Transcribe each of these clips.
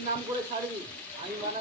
নিজের নাম করে ছাড়বি, আমি মানা।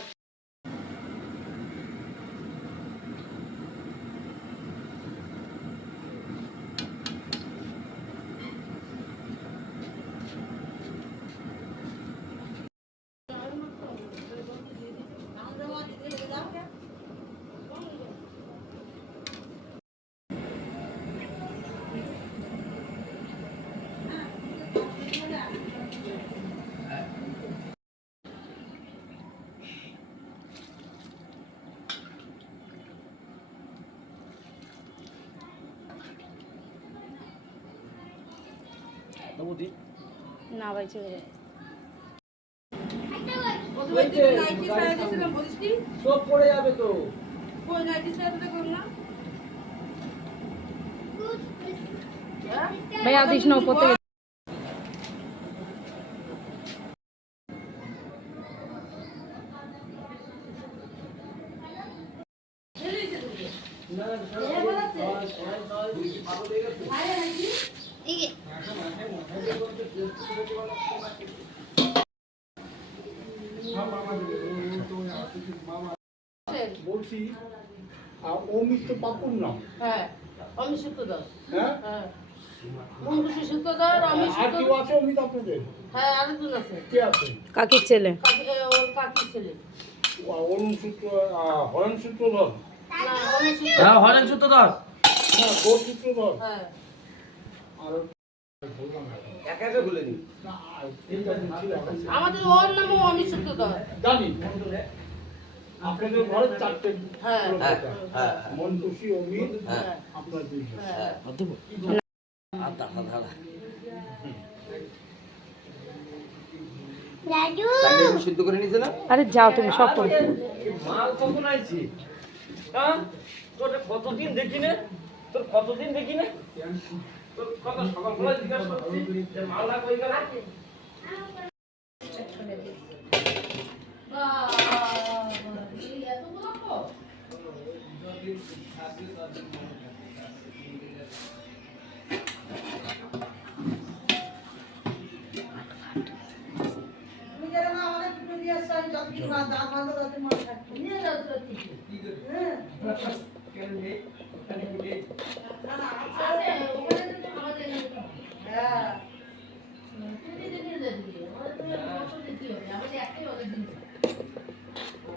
না ভাই চলে যায় সব পড়ে যাবে তো। ভাই আদিস না উপর থেকে বলছি অমিত তো পাপুর নাম। হ্যাঁ অমিত সূত্রধর। হ্যাঁ হ্যাঁ মঙ্গলসূত্র সূত্রধর অমিত আর কেউ সূত্রধর। আছে অমিত আপনাদের? হ্যাঁ আরেকজন আছে। কে আছে? কাকির ছেলে ওর কাকির ছেলে। অরুণ সূত্র, হরেন সূত্রধর। না অমিত সূত্রধর। হ্যাঁ হরেন সূত্রধর। হ্যাঁ গোর সূত্রধর। হ্যাঁ আর একা একা ভুলে নি। না, এইটা ছিল আমার। আমাদের ওর নামও অমিত সূত্রধর। জানি আপনাদের ঘরে চারটে হ্যাঁ হ্যাঁ মন্টুসি, অমিত, হ্যাঁ আপনার দুই। হ্যাঁ সিদ্ধ করে নিছে না। আরে যাও তুমি সব করো মাল কখন আইছি? হ্যাঁ তোর কতদিন দেখি না, তোর কতদিন দেখি না, তোর কত সকালবেলা জিজ্ঞাসা করছি যে মালটা কই গেল।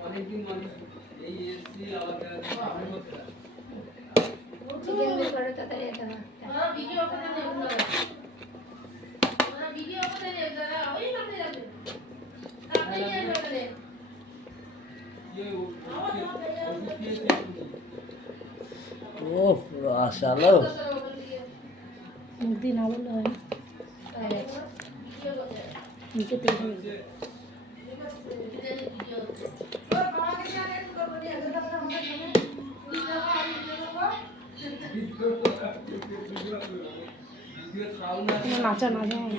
অনেকদিন মানে এই এসছি আলাদা ভিডিও করে নেব না ওরা ভিডিও করে নেব দাদা ওই নামে যাবে আপনি নিয়ে যাবেন ও মাশাআল্লাহ। মুক্তি না বললে হয় নিচে তেল নাচা না যায়।